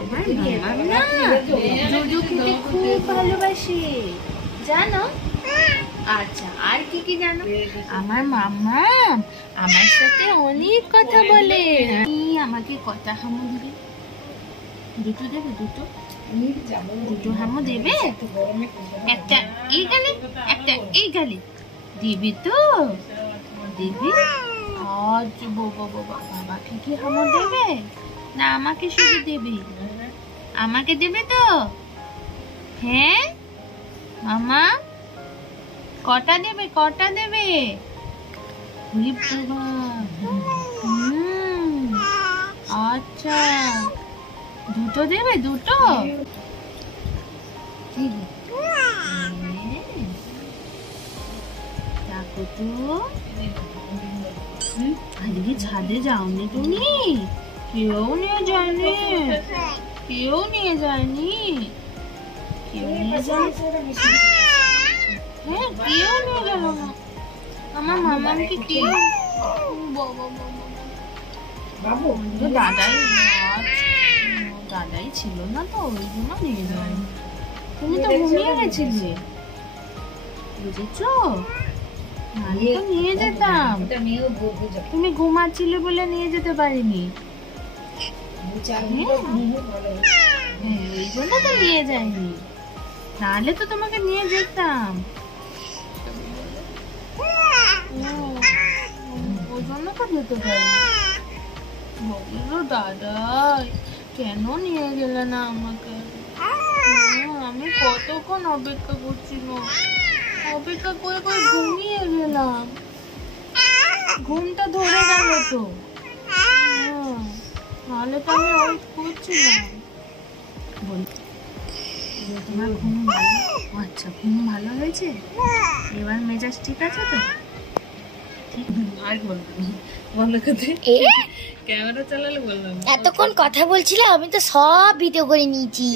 আমার মামাম না জুজু খেতে খুব ভালোবাসে জানো। আচ্ছা আর কি কি জানো? আমার মামাম আমার সাথে অনেক কথা বলে। আমাকে কটা হামু দিবে? দুটো দেবে? দুটো হামু দেবে? একটা এই গালে একটা এই গালে দিবি তো? দিবি? আচ্ছা বাবাকে কি হামু দেবে না আমাকে শুধু দেবে? আমাকে দেবে তো? হ্যাঁ মামা কটা দেবে? আচ্ছা দুটো দেবে? দুটো দেখো তো আজকে ছাদে যাওনি তুমি? কেউ নিয়ে যায়নি। হ্যাঁ কেউ নিয়ে গেল না। আমার মামাকে কেউ দাদাই ছিল না তো ওই জন্য নিয়ে যায়নি। তুমি তো ঘুমিয়ে গেছিলে বুঝেছো? নাহলে তো নিয়ে যেতাম। তুমি ঘুমাচ্ছিলে বলে নিয়ে যেতে পারিনি। ওই জন্য তো নিয়ে যায়নি, নাহলে তো তোমাকে নিয়ে যেতাম। ওই জন্য তো যেতে পারিনি। বললো দাদা কেন নিয়ে গেলে না আমাকে? আমি কতক্ষণ অপেক্ষা করছিল, অপেক্ষা করে ঘুমিয়ে গেলাম। ঘুমটা ধরে গেল তো, নাহলে তো আমি ওয়েট করছিলাম। তোমার ঘুম ভালো? আচ্ছা ঘুম ভালো হয়েছে? এবার মেজাজ ঠিক আছে তো? আর বললো ক্যামেরা চালালে বললাম এতক্ষণ কথা বলছিলে, আমি তো সব ভিডিও করে নিয়েছি।